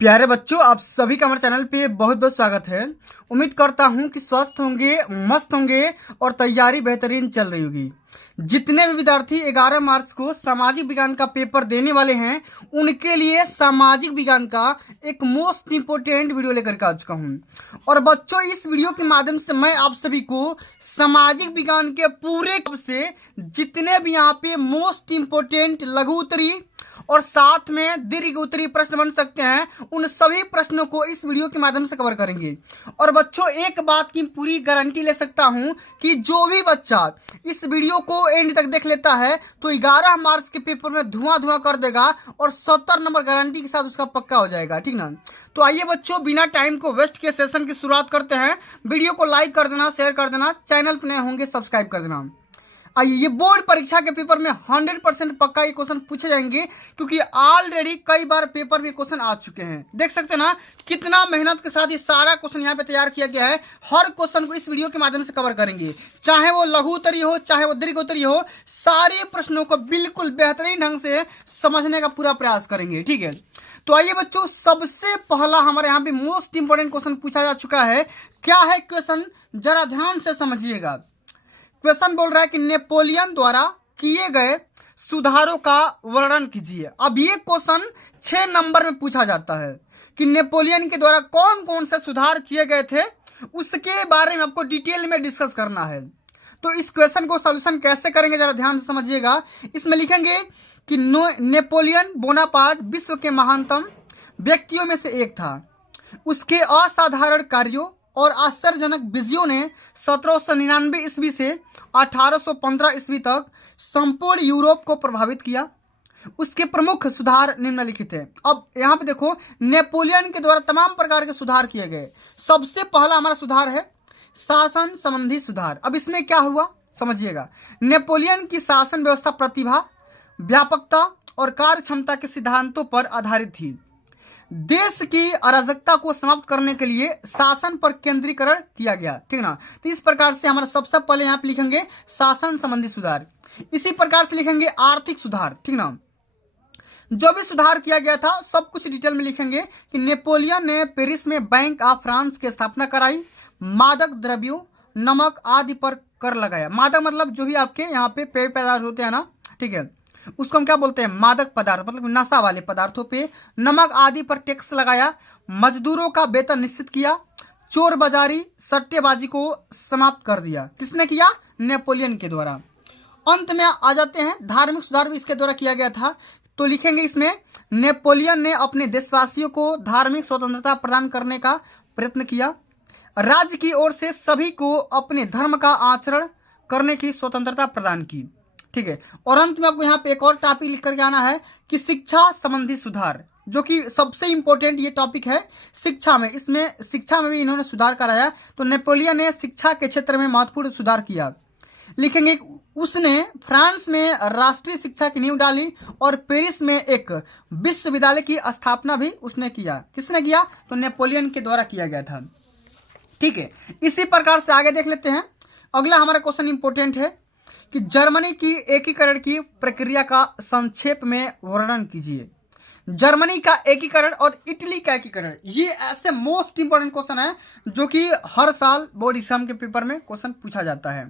प्यारे बच्चों, आप सभी का हमारे चैनल पे बहुत बहुत स्वागत है। उम्मीद करता हूँ कि स्वस्थ होंगे, मस्त होंगे और तैयारी बेहतरीन चल रही होगी। जितने भी विद्यार्थी 11 मार्च को सामाजिक विज्ञान का पेपर देने वाले हैं, उनके लिए सामाजिक विज्ञान का एक मोस्ट इम्पोर्टेंट वीडियो लेकर के आ चुका हूँ। और बच्चों, इस वीडियो के माध्यम से मैं आप सभी को सामाजिक विज्ञान के पूरे से जितने भी यहाँ पे मोस्ट इम्पोर्टेंट लघु उत्तरी और साथ में दीर्घ उत्तरी प्रश्न बन सकते हैं, उन सभी प्रश्नों को इस वीडियो के माध्यम से कवर करेंगे। और बच्चों, एक बात की पूरी गारंटी ले सकता हूं कि जो भी बच्चा इस वीडियो को एंड तक देख लेता है तो 11 मार्च के पेपर में धुआं धुआं कर देगा और 70 नंबर गारंटी के साथ उसका पक्का हो जाएगा। ठीक ना? तो आइए बच्चों, बिना टाइम को वेस्ट के सेशन की शुरुआत करते हैं। वीडियो को लाइक कर देना, शेयर कर देना, चैनल पर नए होंगे सब्सक्राइब कर देना। आइए, ये बोर्ड परीक्षा के पेपर में 100% पक्का ये क्वेश्चन पूछे जाएंगे, क्योंकि ऑलरेडी कई बार पेपर में क्वेश्चन आ चुके हैं। देख सकते हैं ना कितना मेहनत के साथ ये सारा क्वेश्चन यहाँ पे तैयार किया गया है। हर क्वेश्चन को इस वीडियो के माध्यम से कवर करेंगे, चाहे वो लघु उत्तरी हो चाहे वो दीर्घ उत्तरी हो। सारे प्रश्नों को बिल्कुल बेहतरीन ढंग से समझने का पूरा प्रयास करेंगे। ठीक है, तो आइए बच्चों, सबसे पहला हमारे यहाँ पे मोस्ट इंपोर्टेंट क्वेश्चन पूछा जा चुका है। क्या है क्वेश्चन, जरा ध्यान से समझिएगा। क्वेश्चन बोल रहा है कि नेपोलियन द्वारा किए गए सुधारों का वर्णन कीजिए। अब ये क्वेश्चन 6 नंबर में पूछा जाता है कि नेपोलियन के द्वारा कौन कौन से सुधार किए गए थे, उसके बारे में आपको डिटेल में डिस्कस करना है। तो इस क्वेश्चन को सॉल्यूशन कैसे करेंगे, जरा ध्यान से समझिएगा। इसमें लिखेंगे कि नेपोलियन बोनापार्ट विश्व के महानतम व्यक्तियों में से एक था। उसके असाधारण कार्यों और आश्चर्यजनक विजयों ने 1799 ईस्वी से 1815 ईस्वी तक संपूर्ण यूरोप को प्रभावित किया। उसके प्रमुख सुधार निम्नलिखित हैं। अब यहाँ पे देखो, नेपोलियन के द्वारा तमाम प्रकार के सुधार किए गए। सबसे पहला हमारा सुधार है शासन संबंधी सुधार। अब इसमें क्या हुआ समझिएगा। नेपोलियन की शासन व्यवस्था प्रतिभा, व्यापकता और कार्य क्षमता के सिद्धांतों पर आधारित थी। देश की अराजकता को समाप्त करने के लिए शासन पर केंद्रीकरण किया गया। ठीक ना? तो इस प्रकार से हमारा सबसे पहले यहाँ पे लिखेंगे शासन संबंधी सुधार। इसी प्रकार से लिखेंगे आर्थिक सुधार। ठीक ना? जो भी सुधार किया गया था सब कुछ डिटेल में लिखेंगे कि नेपोलियन ने पेरिस में बैंक ऑफ फ्रांस की स्थापना कराई। मादक द्रव्यों, नमक आदि पर कर लगाया। मादक मतलब जो भी आपके यहाँ पे पेय पदार्थ होते हैं ना, ठीक है, उसको हम क्या बोलते हैं, मादक पदार्थ, मतलब नशा वाले पदार्थों पे। नमक आदि पर टैक्स लगाया। मजदूरों का वेतन निश्चित किया। चोर बाजारी, सट्टेबाजी को समाप्त कर दिया। किसने किया? नेपोलियन के द्वारा। अंत में आ जाते हैं धार्मिक सुधार भी इसके द्वारा किया गया था। तो लिखेंगे इसमें नेपोलियन ने अपने देशवासियों को धार्मिक स्वतंत्रता प्रदान करने का प्रयत्न किया। राज्य की ओर से सभी को अपने धर्म का आचरण करने की स्वतंत्रता प्रदान की। ठीक है, और अंत में आपको यहाँ पे एक और टॉपिक लिख करके आना है कि शिक्षा संबंधी सुधार, जो कि सबसे इंपॉर्टेंट ये टॉपिक है शिक्षा में। इसमें शिक्षा में भी इन्होंने सुधार कराया। तो नेपोलियन ने शिक्षा के क्षेत्र में महत्वपूर्ण सुधार किया। लिखेंगे उसने फ्रांस में राष्ट्रीय शिक्षा की नींव डाली और पेरिस में एक विश्वविद्यालय की स्थापना भी उसने किया। किसने किया? तो नेपोलियन के द्वारा किया गया था। ठीक है, इसी प्रकार से आगे देख लेते हैं। अगला हमारा क्वेश्चन इंपॉर्टेंट है कि जर्मनी की एकीकरण की प्रक्रिया का संक्षेप में वर्णन कीजिए। जर्मनी का एकीकरण और इटली का एकीकरण, ये ऐसे मोस्ट इंपोर्टेंट क्वेश्चन है जो कि हर साल बोर्ड एग्जाम के पेपर में क्वेश्चन पूछा जाता है।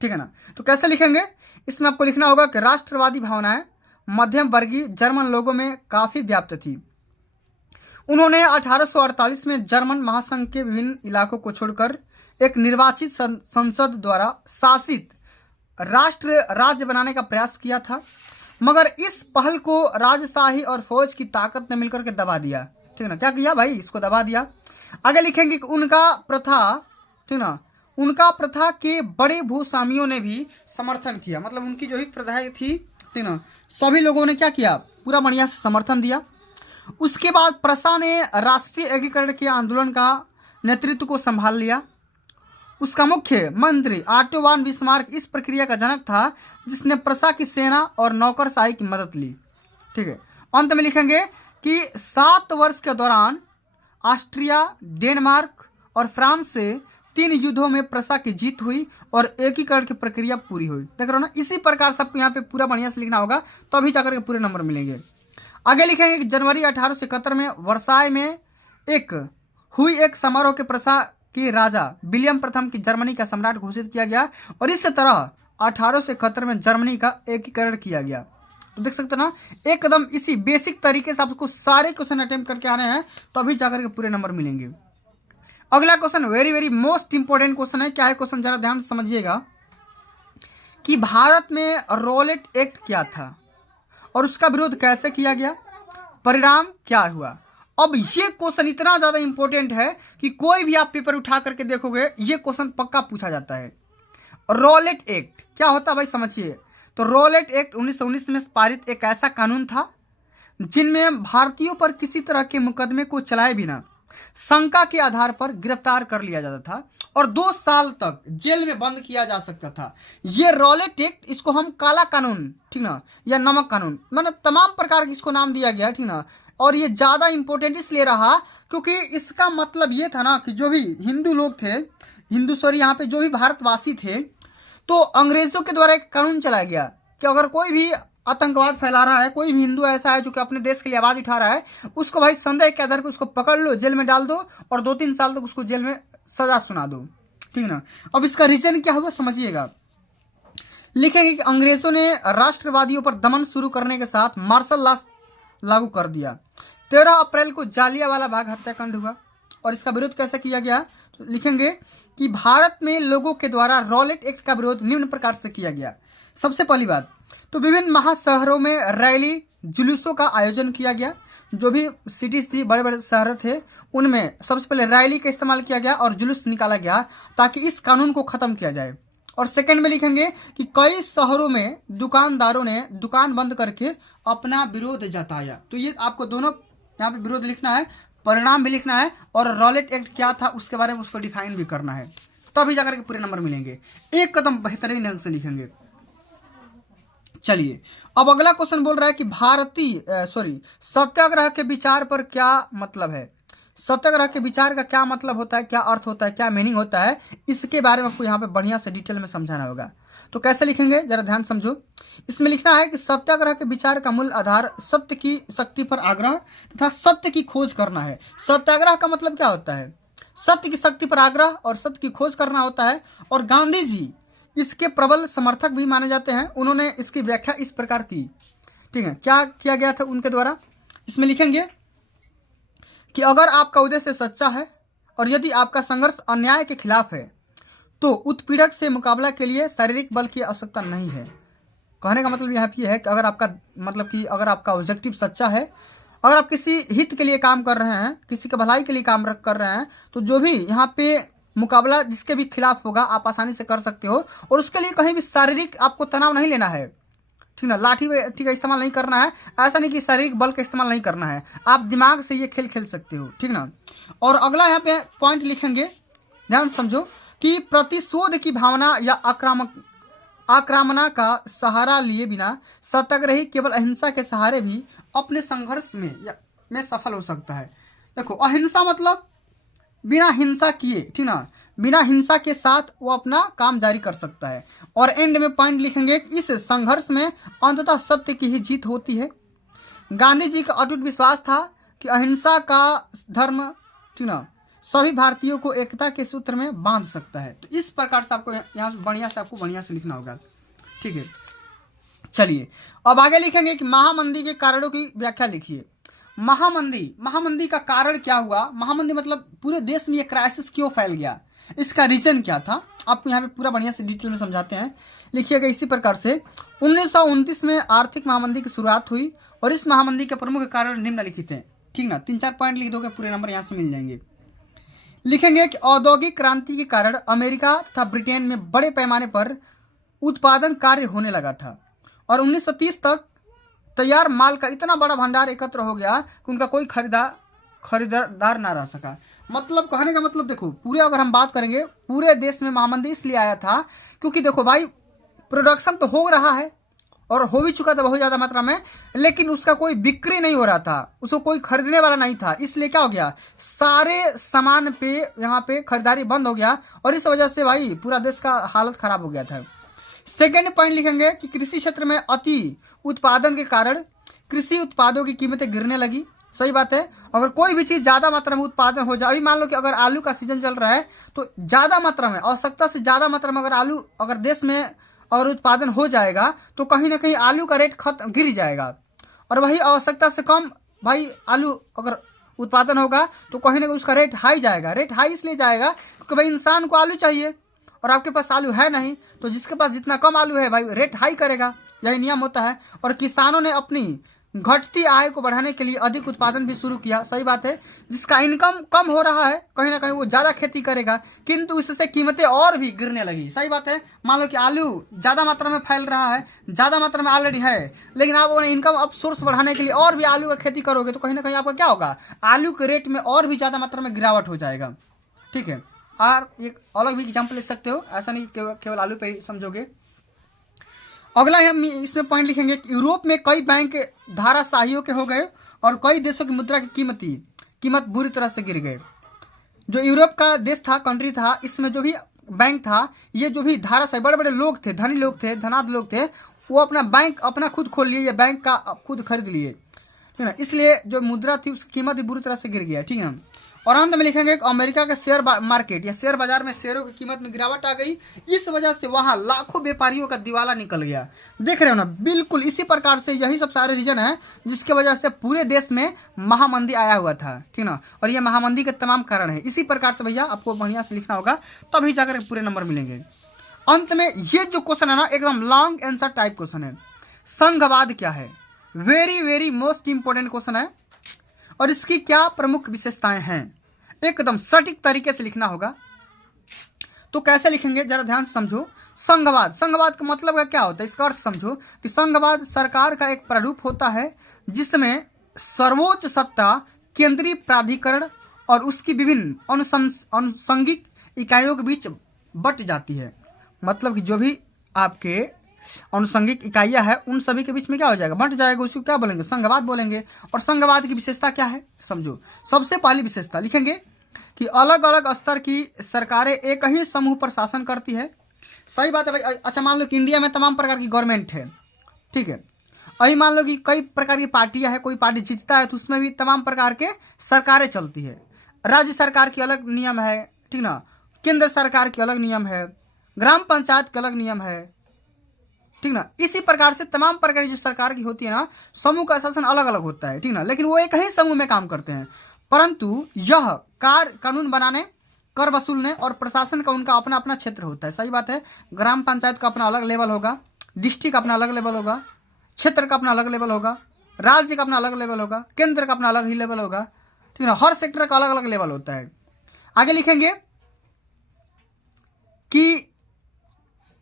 ठीक है ना? तो कैसे लिखेंगे, इसमें आपको लिखना होगा कि राष्ट्रवादी भावनाएं मध्यम वर्गीय जर्मन लोगों में काफी व्याप्त थी। उन्होंने 1848 में जर्मन महासंघ के विभिन्न इलाकों को छोड़कर एक निर्वाचित संसद द्वारा शासित राष्ट्र राज्य बनाने का प्रयास किया था, मगर इस पहल को राजशाही और फौज की ताकत ने मिलकर के दबा दिया। ठीक ना? क्या किया भाई? इसको दबा दिया। आगे लिखेंगे कि उनका प्रथा, ठीक ना, उनका प्रथा के बड़े भूस्वामियों ने भी समर्थन किया। मतलब उनकी जो भी प्रथाएं थी, ठीक ना, सभी लोगों ने क्या किया? पूरा बढ़िया से समर्थन दिया। उसके बाद प्रसा ने राष्ट्रीय एकीकरण के आंदोलन का नेतृत्व को संभाल लिया। उसका मुख्य मंत्री ऑटो वॉन बिस्मार्क इस प्रक्रिया का जनक था, जिसने प्रसा की सेना और नौकरशाही की मदद ली। ठीक है, अंत में लिखेंगे कि 7 वर्ष के दौरान ऑस्ट्रिया, डेनमार्क और फ्रांस से 3 युद्धों में प्रसा की जीत हुई और एकीकरण की प्रक्रिया पूरी हुई। देख रहे हो ना? इसी प्रकार सबको यहाँ पे पूरा बढ़िया से लिखना होगा, तभी जाकर के पूरे नंबर मिलेंगे। आगे लिखेंगे कि जनवरी 1871 में वर्साय में हुई एक समारोह के प्रसाद की राजा विलियम प्रथम की जर्मनी का सम्राट घोषित किया गया और इस तरह 1871 में जर्मनी का एकीकरण किया गया। तो देख सकते ना, एकदम इसी बेसिक तरीके से आपको सारे क्वेश्चन अटेम्प्ट करके आने हैं, तभी जाकर के पूरे नंबर मिलेंगे। अगला question very very most important question है। क्या है क्वेश्चन, जरा ध्यान से समझिएगा कि भारत में रॉलेट एक्ट क्या था और उसका विरोध कैसे किया गया, परिणाम क्या हुआ। अब ये क्वेश्चन इतना ज्यादा इंपॉर्टेंट है कि कोई भी आप पेपर उठा करके देखोगे ये क्वेश्चन पक्का पूछा जाता है। रॉलेट एक्ट क्या होता है भाई, समझिए। तो रॉलेट एक्ट 1919 में पारित एक ऐसा कानून था जिनमें भारतीयों पर किसी तरह के मुकदमे को चलाए बिना शंका के आधार पर गिरफ्तार कर लिया जाता था और 2 साल तक जेल में बंद किया जा सकता था। ये रॉलेट एक्ट, इसको हम काला कानून, ठीक ना, या नमक कानून, मतलब तमाम प्रकार के इसको नाम दिया गया, ठीक ना। और ये ज़्यादा इंपॉर्टेंट इसलिए रहा क्योंकि इसका मतलब ये था ना कि जो भी हिंदू लोग थे, यहाँ पे जो भी भारतवासी थे, तो अंग्रेजों के द्वारा एक कानून चलाया गया कि अगर कोई भी आतंकवाद फैला रहा है, कोई भी हिंदू ऐसा है जो कि अपने देश के लिए आवाज़ उठा रहा है, उसको भाई संदेह के आधार पर उसको पकड़ लो, जेल में डाल दो और 2-3 साल तक उसको जेल में सजा सुना दो, ठीक ना। अब इसका रीजन क्या हुआ समझिएगा। लिखेंगे कि अंग्रेजों ने राष्ट्रवादियों पर दमन शुरू करने के साथ मार्शल लॉ लागू कर दिया। 13 अप्रैल को जालियांवाला बाग हत्याकांड हुआ और इसका विरोध कैसे किया गया। तो लिखेंगे कि भारत में लोगों के द्वारा रॉलेट एक्ट का विरोध निम्न प्रकार से किया गया। सबसे पहली बात तो विभिन्न महाशहरों में रैली जुलूसों का आयोजन किया गया। जो भी सिटीज थी, बड़े बड़े शहर थे, उनमें सबसे पहले रैली का इस्तेमाल किया गया और जुलूस निकाला गया ताकि इस कानून को ख़त्म किया जाए। और सेकंड में लिखेंगे कि कई शहरों में दुकानदारों ने दुकान बंद करके अपना विरोध जताया। तो ये आपको दोनों यहाँ पे विरोध लिखना है, परिणाम भी लिखना है और रॉलेट एक्ट क्या था उसके बारे में उसको डिफाइन भी करना है, तभी जाकर के पूरे नंबर मिलेंगे। एक कदम बेहतरीन ढंग से लिखेंगे। चलिए अब अगला क्वेश्चन बोल रहा है कि सत्याग्रह के विचार पर क्या मतलब है। सत्याग्रह के विचार का क्या मतलब होता है, क्या अर्थ होता है, क्या मीनिंग होता है, इसके बारे में आपको यहाँ पे बढ़िया से डिटेल में समझाना होगा। तो कैसे लिखेंगे जरा ध्यान समझो। इसमें लिखना है कि सत्याग्रह के विचार का मूल आधार सत्य की शक्ति पर आग्रह तथा सत्य की खोज करना है। सत्याग्रह का मतलब क्या होता है, सत्य की शक्ति पर आग्रह और सत्य की खोज करना होता है। और गांधी जी इसके प्रबल समर्थक भी माने जाते हैं। उन्होंने इसकी व्याख्या इस प्रकार की, ठीक है, क्या किया गया था उनके द्वारा। इसमें लिखेंगे कि अगर आपका उद्देश्य सच्चा है और यदि आपका संघर्ष अन्याय के खिलाफ है तो उत्पीड़क से मुकाबला के लिए शारीरिक बल की आवश्यकता नहीं है। कहने का मतलब यहाँ ये है कि अगर आपका ऑब्जेक्टिव सच्चा है, अगर आप किसी हित के लिए काम कर रहे हैं, किसी के भलाई के लिए काम कर रहे हैं, तो जो भी यहाँ पे मुकाबला जिसके भी खिलाफ होगा आप आसानी से कर सकते हो। और उसके लिए कहीं भी शारीरिक आपको तनाव नहीं लेना है, ठीक ना, लाठी का इस्तेमाल नहीं करना है। ऐसा नहीं कि शारीरिक बल का इस्तेमाल नहीं करना है, आप दिमाग से ये खेल खेल सकते हो, ठीक ना। और अगला यहाँ पे पॉइंट लिखेंगे, ध्यान समझो कि प्रतिशोध की भावना या आक्रामना का सहारा लिए बिना सत्याग्रही केवल अहिंसा के सहारे भी अपने संघर्ष में सफल हो सकता है। देखो अहिंसा मतलब बिना हिंसा किए, ठीक ना, बिना हिंसा के साथ वो अपना काम जारी कर सकता है। और एंड में पॉइंट लिखेंगे कि इस संघर्ष में अंततः सत्य की ही जीत होती है। गांधी जी का अटूट विश्वास था कि अहिंसा का धर्म, ठीक ना, सभी भारतीयों को एकता के सूत्र में बांध सकता है। तो इस प्रकार से आपको यहाँ बढ़िया से लिखना होगा, ठीक है। चलिए अब आगे लिखेंगे कि महामंदी के कारणों की व्याख्या लिखिए। महामंदी का कारण क्या हुआ, महामंदी मतलब पूरे देश में ये क्राइसिस क्यों फैल गया, इसका रीजन क्या था, आपको यहाँ पे पूरा बढ़िया से डिटेल में समझाते हैं। लिखिएगा इसी प्रकार से 1929 में आर्थिक महामंदी की शुरुआत हुई और इस महामंदी के प्रमुख कारण निम्नलिखित हैं, ठीक ना। 3-4 पॉइंट लिख दोगे पूरे नंबर यहाँ से मिल जाएंगे। लिखेंगे कि औद्योगिक क्रांति के कारण अमेरिका तथा ब्रिटेन में बड़े पैमाने पर उत्पादन कार्य होने लगा था और 1930 तक तैयार माल का इतना बड़ा भंडार एकत्र हो गया कि उनका कोई खरीदार ना रह सका। मतलब कहने का मतलब देखो, पूरे अगर हम बात करेंगे पूरे देश में महामंदी इसलिए आया था क्योंकि देखो भाई प्रोडक्शन तो हो रहा है और हो भी चुका था बहुत ज़्यादा मात्रा में, लेकिन उसका कोई बिक्री नहीं हो रहा था, उसको कोई खरीदने वाला नहीं था। इसलिए क्या हो गया, सारे सामान पे यहाँ पे खरीदारी बंद हो गया और इस वजह से भाई पूरा देश का हालत खराब हो गया था। सेकेंड पॉइंट लिखेंगे कि कृषि क्षेत्र में अति उत्पादन के कारण कृषि उत्पादों की कीमतें गिरने लगी। सही बात है। अगर कोई भी चीज़ ज़्यादा मात्रा में उत्पादन हो जाए, अभी मान लो कि अगर आलू का सीजन चल रहा है तो ज़्यादा मात्रा में, आवश्यकता से ज़्यादा मात्रा में अगर आलू अगर देश में अगर उत्पादन हो जाएगा तो कहीं ना कहीं आलू का रेट गिर जाएगा। और वही आवश्यकता से कम भाई आलू अगर उत्पादन होगा तो कहीं ना कहीं उसका रेट हाई जाएगा। रेट हाई इसलिए जाएगा क्योंकि भाई इंसान को आलू चाहिए और आपके पास आलू है नहीं, तो जिसके पास जितना कम आलू है भाई रेट हाई करेगा। यही नियम होता है। और किसानों ने अपनी घटती आय को बढ़ाने के लिए अधिक उत्पादन भी शुरू किया। सही बात है। जिसका इनकम कम हो रहा है कहीं ना कहीं वो ज़्यादा खेती करेगा, किंतु इससे कीमतें और भी गिरने लगी। सही बात है। मान लो कि आलू ज़्यादा मात्रा में फैल रहा है, ज़्यादा मात्रा में ऑलरेडी है, लेकिन आप अपने इनकम अब सोर्स बढ़ाने के लिए और भी आलू का खेती करोगे तो कहीं ना कहीं आपका क्या होगा, आलू के रेट में और भी ज़्यादा मात्रा में गिरावट हो जाएगा। ठीक है। और एक अलग भी एग्जाम्पल ले सकते हो, ऐसा नहीं केवल आलू पे ही समझोगे। अगला हम इसमें पॉइंट लिखेंगे कि यूरोप में कई बैंक धाराशाहियों के हो गए और कई देशों की मुद्रा की कीमत बुरी तरह से गिर गए। जो यूरोप का देश था, कंट्री था, इसमें जो भी बैंक था, ये जो भी धाराशाही बड़े बड़े लोग थे, धनी लोग थे, धनाढ्य लोग थे, वो अपना बैंक अपना खुद खोल लिए, ये बैंक का खुद खरीद लिए। ठीक है ना। इसलिए जो मुद्रा थी उसकी कीमत भी बुरी तरह से गिर गया। ठीक है। और अंत में लिखेंगे कि अमेरिका के शेयर मार्केट या शेयर बाजार में शेयरों की कीमत में गिरावट आ गई। इस वजह से वहां लाखों व्यापारियों का दिवाला निकल गया। देख रहे हो ना, बिल्कुल इसी प्रकार से यही सब सारे रीजन है जिसके वजह से पूरे देश में महामंदी आया हुआ था। ठीक ना। और ये महामंदी के तमाम कारण है। इसी प्रकार से भैया आपको बढ़िया से लिखना होगा, तभी जाकर पूरे नंबर मिलेंगे। अंत में ये जो क्वेश्चन है ना, एकदम लॉन्ग आंसर टाइप क्वेश्चन है। संघवाद क्या है? Very very most important question है। और इसकी क्या प्रमुख विशेषताएं हैं, एकदम सटीक तरीके से लिखना होगा। तो कैसे लिखेंगे जरा ध्यान से समझो। संघवाद का मतलब क्या होता है, इसका अर्थ समझो कि संघवाद सरकार का एक प्रारूप होता है जिसमें सर्वोच्च सत्ता केंद्रीय प्राधिकरण और उसकी विभिन्न अनुषंगिक इकाइयों के बीच बट जाती है। मतलब कि जो भी आपके अनुषंगिक इकाइयां हैं उन सभी के बीच में क्या हो जाएगा, बंट जाएगा। उसको क्या बोलेंगे, संघवाद बोलेंगे। और संघवाद की विशेषता क्या है समझो। सबसे पहली विशेषता लिखेंगे कि अलग अलग स्तर की सरकारें एक ही समूह पर शासन करती है। सही बात है भाई। अच्छा मान लो कि इंडिया में तमाम प्रकार की गवर्नमेंट है। ठीक है। अभी मान लो कि कई प्रकार की पार्टियां हैं, कोई पार्टी जीतता है तो उसमें भी तमाम प्रकार के सरकारें चलती है। राज्य सरकार की अलग नियम है, ठीक ना, केंद्र सरकार की अलग नियम है, ग्राम पंचायत के अलग नियम है, ठीक ना। इसी प्रकार से तमाम प्रकार की जो सरकार की होती है ना, समूह का शासन अलग अलग होता है, ठीक ना, लेकिन वो एक ही समूह में काम करते हैं। परंतु यह कानून बनाने, कर वसूलने और प्रशासन का उनका अपना अपना क्षेत्र होता है। सही बात है। ग्राम पंचायत का अपना अलग लेवल होगा, डिस्ट्रिक्ट अपना अलग लेवल होगा, क्षेत्र का अपना अलग लेवल होगा, राज्य का अपना अलग लेवल होगा, केंद्र का अपना अलग ही लेवल होगा, ठीक है। हर सेक्टर का अलग अलग लेवल होता है। आगे लिखेंगे कि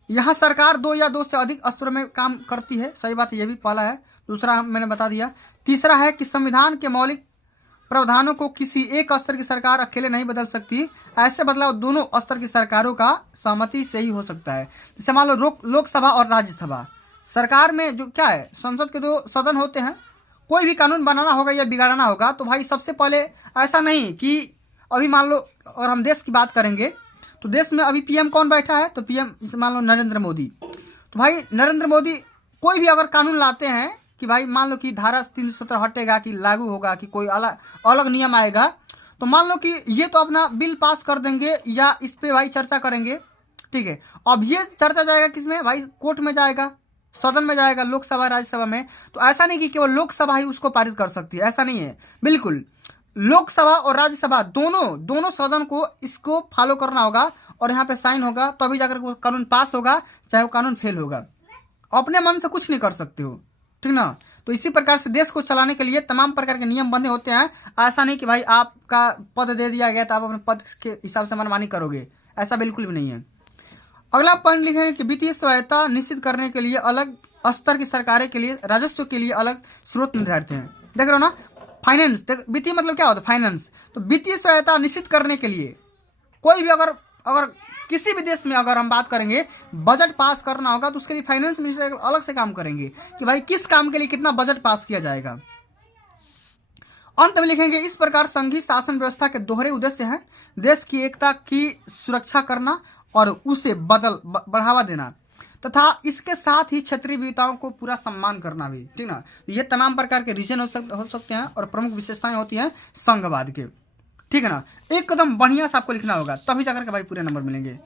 यहां सरकार 2 या 2 से अधिक स्तरों में काम करती है। सही बात है, ये भी पहला है। दूसरा मैंने बता दिया। तीसरा है कि संविधान के मौलिक प्रावधानों को किसी एक स्तर की सरकार अकेले नहीं बदल सकती। ऐसे बदलाव दोनों स्तर की सरकारों का सहमति से ही हो सकता है। जैसे मान लो लोकसभा और राज्यसभा, सरकार में जो क्या है, संसद के 2 सदन होते हैं। कोई भी कानून बनाना होगा या बिगाड़ना होगा तो भाई सबसे पहले ऐसा नहीं कि अभी मान लो अगर हम देश की बात करेंगे तो देश में अभी पीएम कौन बैठा है, तो पीएम मान लो नरेंद्र मोदी। तो भाई नरेंद्र मोदी कोई भी अगर कानून लाते हैं कि भाई मान लो कि धारा 317 हटेगा, कि लागू होगा, कि कोई अलग नियम आएगा, तो मान लो कि ये तो अपना बिल पास कर देंगे या इस पे भाई चर्चा करेंगे। ठीक है। अब ये चर्चा जाएगा किसमें भाई, कोर्ट में जाएगा, सदन में जाएगा, लोकसभा राज्यसभा में। तो ऐसा नहीं कि केवल लोकसभा ही उसको पारित कर सकती है, ऐसा नहीं है बिल्कुल। लोकसभा और राज्यसभा दोनों सदन को इसको फॉलो करना होगा और यहाँ पे साइन होगा, तभी जाकर वो कानून पास होगा, चाहे वो कानून फेल होगा। अपने मन से कुछ नहीं कर सकते हो, ठीक ना। तो इसी प्रकार से देश को चलाने के लिए तमाम प्रकार के नियम बंधे होते हैं। ऐसा नहीं कि भाई आपका पद दे दिया गया तो आप अपने पद के हिसाब से मनमानी करोगे, ऐसा बिल्कुल भी नहीं है। अगला पॉइंट लिखे हैं कि वित्तीय स्वायत्तता निश्चित करने के लिए अलग स्तर की सरकारें के लिए राजस्व के लिए अलग स्रोत निर्धारित हैं। देख रहे हो ना, फाइनेंस, वित्तीय मतलब क्या होता है, फाइनेंस। तो वित्तीय स्वायत्तता निश्चित करने के लिए कोई भी अगर किसी भी देश में अगर हम बात करेंगे बजट पास करना होगा तो उसके लिए फाइनेंस मिनिस्टर अलग से काम करेंगे कि भाई किस काम के लिए कितना बजट पास किया जाएगा। अंत में लिखेंगे इस प्रकार संघीय शासन व्यवस्था के दोहरे उद्देश्य हैं, देश की एकता की सुरक्षा करना और उसे बढ़ावा देना। तथा इसके साथ ही क्षेत्रीय विविधताओं को पूरा सम्मान करना भी, ठीक ना। ये तमाम प्रकार के रीजन हो सकते हैं और प्रमुख विशेषताएं होती हैं संघवाद के, ठीक है ना। एकदम बढ़िया से आपको लिखना होगा, तभी जाकर के भाई पूरे नंबर मिलेंगे।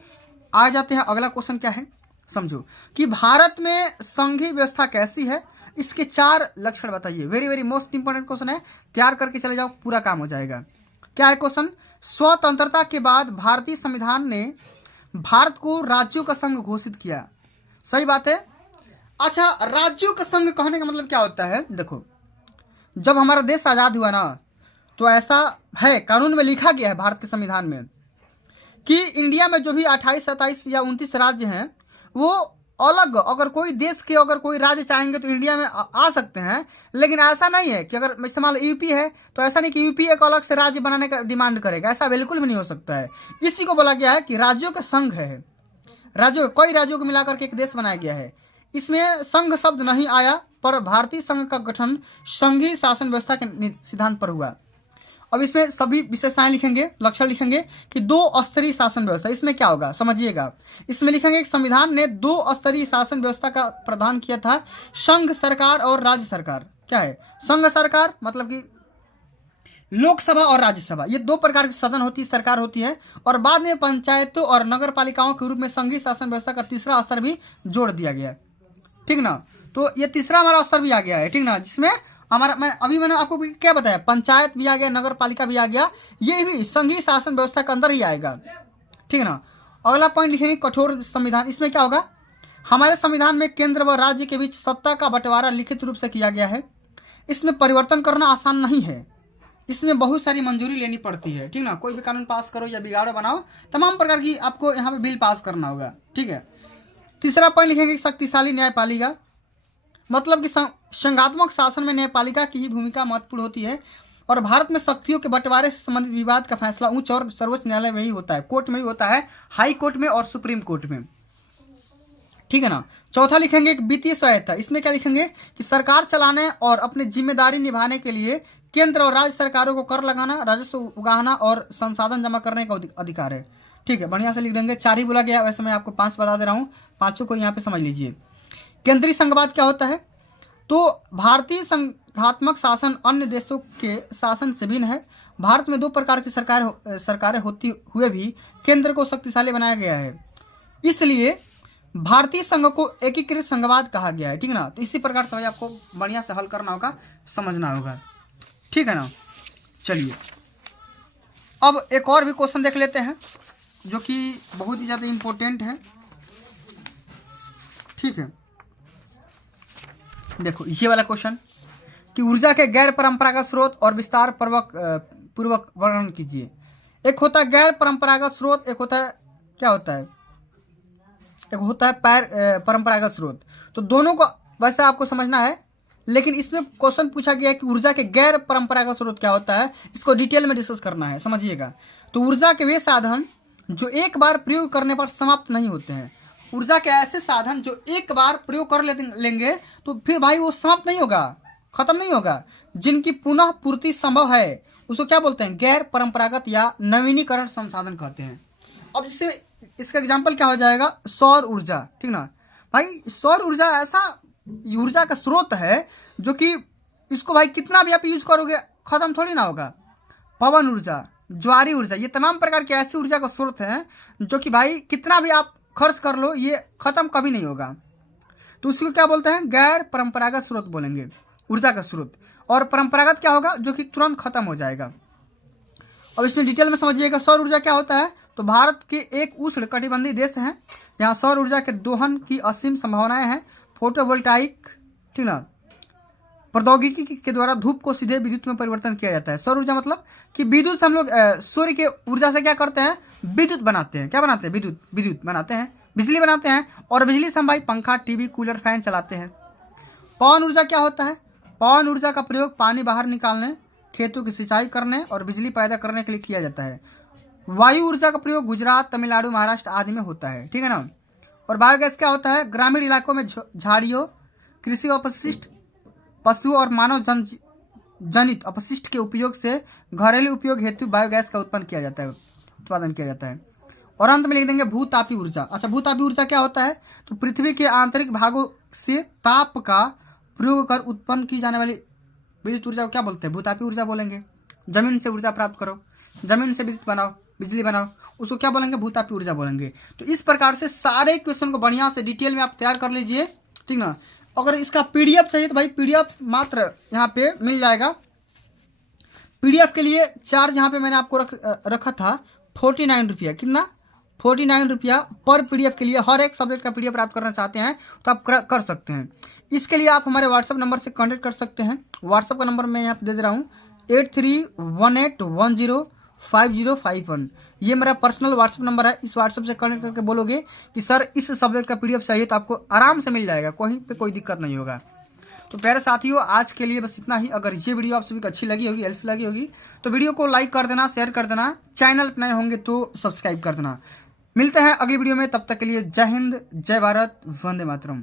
आ जाते हैं अगला क्वेश्चन क्या है, समझो कि भारत में संघीय व्यवस्था कैसी है, इसके 4 लक्षण बताइए। Very very most important question है, तैयार करके चले जाओ, पूरा काम हो जाएगा। क्या है क्वेश्चन, स्वतंत्रता के बाद भारतीय संविधान ने भारत को राज्यों का संघ घोषित किया। सही बात है। अच्छा, राज्यों का संघ कहने का मतलब क्या होता है, देखो जब हमारा देश आज़ाद हुआ ना, तो ऐसा है कानून में लिखा गया है भारत के संविधान में कि इंडिया में जो भी 28, 27 या 29 राज्य हैं वो अलग, अगर कोई देश के अगर कोई राज्य चाहेंगे तो इंडिया में आ सकते हैं, लेकिन ऐसा नहीं है कि अगर इस्तेमाल यूपी है तो ऐसा नहीं कि यूपी एक अलग से राज्य बनाने का डिमांड करेगा, ऐसा बिल्कुल भी नहीं हो सकता है। इसी को बोला गया है कि राज्यों का संघ है, राज्यों कई राज्यों को मिलाकर के एक देश बनाया गया है। इसमें संघ शब्द नहीं आया, पर भारतीय संघ का गठन संघीय शासन व्यवस्था के सिद्धांत पर हुआ। अब इसमें सभी विशेषताएं लिखेंगे, लक्षण लिखेंगे कि 2 स्तरीय शासन व्यवस्था। इसमें क्या होगा समझिएगा, इसमें लिखेंगे कि संविधान ने 2 स्तरीय शासन व्यवस्था का प्रावधान किया था, संघ सरकार और राज्य सरकार। क्या है संघ सरकार, मतलब कि लोकसभा और राज्यसभा, ये 2 प्रकार की सदन होती है, सरकार होती है, और बाद में पंचायतों और नगर पालिकाओं के रूप में संघीय शासन व्यवस्था का तीसरा स्तर भी जोड़ दिया गया, ठीक ना। तो ये तीसरा हमारा स्तर भी आ गया है, ठीक ना, जिसमें हमारा मैंने आपको क्या बताया, पंचायत भी आ गया, नगर पालिका भी आ गया, ये भी संघीय शासन व्यवस्था के अंदर ही आएगा, ठीक ना। अगला पॉइंट लिखेंगे कठोर संविधान। इसमें क्या होगा, हमारे संविधान में केंद्र व राज्य के बीच सत्ता का बंटवारा लिखित रूप से किया गया है। इसमें परिवर्तन करना आसान नहीं है, इसमें बहुत सारी मंजूरी लेनी पड़ती है, ठीक ना। कोई भी कानून पास करो या बिगाड़ो बनाओ, तमाम प्रकार की आपको यहाँ पे बिल पास करना होगा, ठीक है। तीसरा पॉइंट लिखेंगे शक्तिशाली न्यायपालिका, मतलब कि संघात्मक शासन में न्यायपालिका की ही भूमिका महत्वपूर्ण होती है, और भारत में शक्तियों के बंटवारे से संबंधित विवाद का फैसला उच्च और सर्वोच्च न्यायालय में ही होता है, कोर्ट में ही होता है, हाई कोर्ट में और सुप्रीम कोर्ट में, ठीक है ना। चौथा लिखेंगे वित्तीय सहायता। इसमें क्या लिखेंगे कि सरकार चलाने और अपनी जिम्मेदारी निभाने के लिए केंद्र और राज्य सरकारों को कर लगाना, राजस्व उगाना और संसाधन जमा करने का अधिकार है, ठीक है। बढ़िया से लिख देंगे, 4 ही बोला गया, वैसे मैं आपको 5 बता दे रहा हूँ, 5 को यहाँ पे समझ लीजिए। केंद्रीय संघवाद क्या होता है, तो भारतीय संघात्मक शासन अन्य देशों के शासन से भिन्न है। भारत में 2 प्रकार की सरकारें होती हुए भी केंद्र को शक्तिशाली बनाया गया है, इसलिए भारतीय संघ को एकीकृत संघवाद कहा गया है, ठीक ना। तो इसी प्रकार से आपको बढ़िया से हल करना होगा, समझना होगा, ठीक है ना। चलिए अब एक और भी क्वेश्चन देख लेते हैं जो कि बहुत ही ज़्यादा इम्पोर्टेंट है, ठीक है। देखो ये वाला क्वेश्चन कि ऊर्जा के गैर परंपरागत स्रोत और विस्तार पूर्वक वर्णन कीजिए। एक होता है गैर परंपरागत स्रोत, एक होता है क्या होता है, एक होता है परंपरागत स्रोत। तो दोनों को वैसे आपको समझना है, लेकिन इसमें क्वेश्चन पूछा गया है कि ऊर्जा के गैर परंपरागत स्रोत क्या होता है, इसको डिटेल में डिस्कस करना है, समझिएगा। तो ऊर्जा के वे साधन जो एक बार प्रयोग करने पर समाप्त नहीं होते हैं, ऊर्जा के ऐसे साधन जो एक बार प्रयोग कर लेंगे तो फिर भाई वो समाप्त नहीं होगा, खत्म नहीं होगा, जिनकी पुनः पूर्ति संभव है, उसको क्या बोलते हैं, गैर परंपरागत या नवीनीकरण संसाधन कहते हैं। अब जिससे इसका एग्जाम्पल क्या हो जाएगा, सौर ऊर्जा, ठीक ना। भाई सौर ऊर्जा ऐसा ऊर्जा का स्रोत है जो कि इसको भाई कितना भी आप यूज करोगे खत्म थोड़ी ना होगा। पवन ऊर्जा, ज्वारी ऊर्जा, ये तमाम प्रकार की ऐसी ऊर्जा का स्रोत है जो कि भाई कितना भी आप खर्च कर लो ये खत्म कभी नहीं होगा। तो उसको क्या बोलते हैं, गैर परंपरागत स्रोत बोलेंगे, ऊर्जा का स्रोत। और परंपरागत क्या होगा, जो कि तुरंत खत्म हो जाएगा। अब इसमें डिटेल में समझिएगा सौर ऊर्जा क्या होता है। तो भारत के एक उष्ण कटिबंधीय देश है, यहाँ सौर ऊर्जा के दोहन की असीम संभावनाएं हैं। फोटोवोल्टाइक, ठीक ना, प्रौद्योगिकी के द्वारा धूप को सीधे विद्युत में परिवर्तन किया जाता है। सौर ऊर्जा मतलब कि विद्युत से हम लोग सूर्य के ऊर्जा से क्या करते हैं, विद्युत बनाते हैं। क्या बनाते हैं, विद्युत बनाते हैं, बिजली बनाते हैं, और बिजली से हम भाई पंखा, टीवी, कूलर, फैन चलाते हैं। पवन ऊर्जा क्या होता है, पवन ऊर्जा का प्रयोग पानी बाहर निकालने, खेतों की सिंचाई करने और बिजली पैदा करने के लिए किया जाता है। वायु ऊर्जा का प्रयोग गुजरात, तमिलनाडु, महाराष्ट्र आदि में होता है, ठीक है ना। और बायोगैस क्या होता है, ग्रामीण इलाकों में झाड़ियों, कृषि अपशिष्ट, पशु और मानव जनित अपशिष्ट के उपयोग से घरेलू उपयोग हेतु बायोगैस का उत्पादन किया जाता है। और अंत में लिख देंगे भूतापी ऊर्जा। अच्छा, भूतापी ऊर्जा क्या होता है? तो पृथ्वी के आंतरिक भागों से ताप का प्रयोग कर उत्पन्न की जाने वाली विद्युत ऊर्जा को क्या बोलते हैं? भूतापी ऊर्जा बोलेंगे। जमीन से ऊर्जा प्राप्त करो, जमीन से विद्युत बनाओ, बिजली बनाओ, उसको क्या बोलेंगे? भूतापी ऊर्जा बोलेंगे। तो इस प्रकार से सारे क्वेश्चन को बढ़िया से डिटेल में आप तैयार कर लीजिए, ठीक ना। अगर इसका पीडीएफ चाहिए तो भाई पीडीएफ मात्र यहाँ पे मिल जाएगा। पीडीएफ के लिए चार्ज यहाँ पे मैंने आपको रखा था 49 रुपया। कितना? 49 रुपया पर पीडीएफ के लिए। हर एक सब्जेक्ट का पीडीएफ प्राप्त करना चाहते हैं तो आप कर सकते हैं। इसके लिए आप हमारे व्हाट्सअप नंबर से कॉन्टेक्ट कर सकते हैं। व्हाट्सअप का नंबर मैं यहाँ पे दे रहा हूँ 8318105051। ये मेरा पर्सनल व्हाट्सअप नंबर है। इस व्हाट्सअप से कनेक्ट करके बोलोगे कि सर इस सब्जेक्ट का पीडीएफ चाहिए तो आपको आराम से मिल जाएगा, कहीं पे कोई दिक्कत नहीं होगा। तो प्यारे साथियों, आज के लिए बस इतना ही। अगर ये वीडियो आप सभी को अच्छी लगी होगी, हेल्पफुल लगी होगी, तो वीडियो को लाइक कर देना, शेयर कर देना, चैनल पर नए होंगे तो सब्सक्राइब कर देना। मिलते हैं अगली वीडियो में, तब तक के लिए जय हिंद, जय भारत, वंदे मातरम।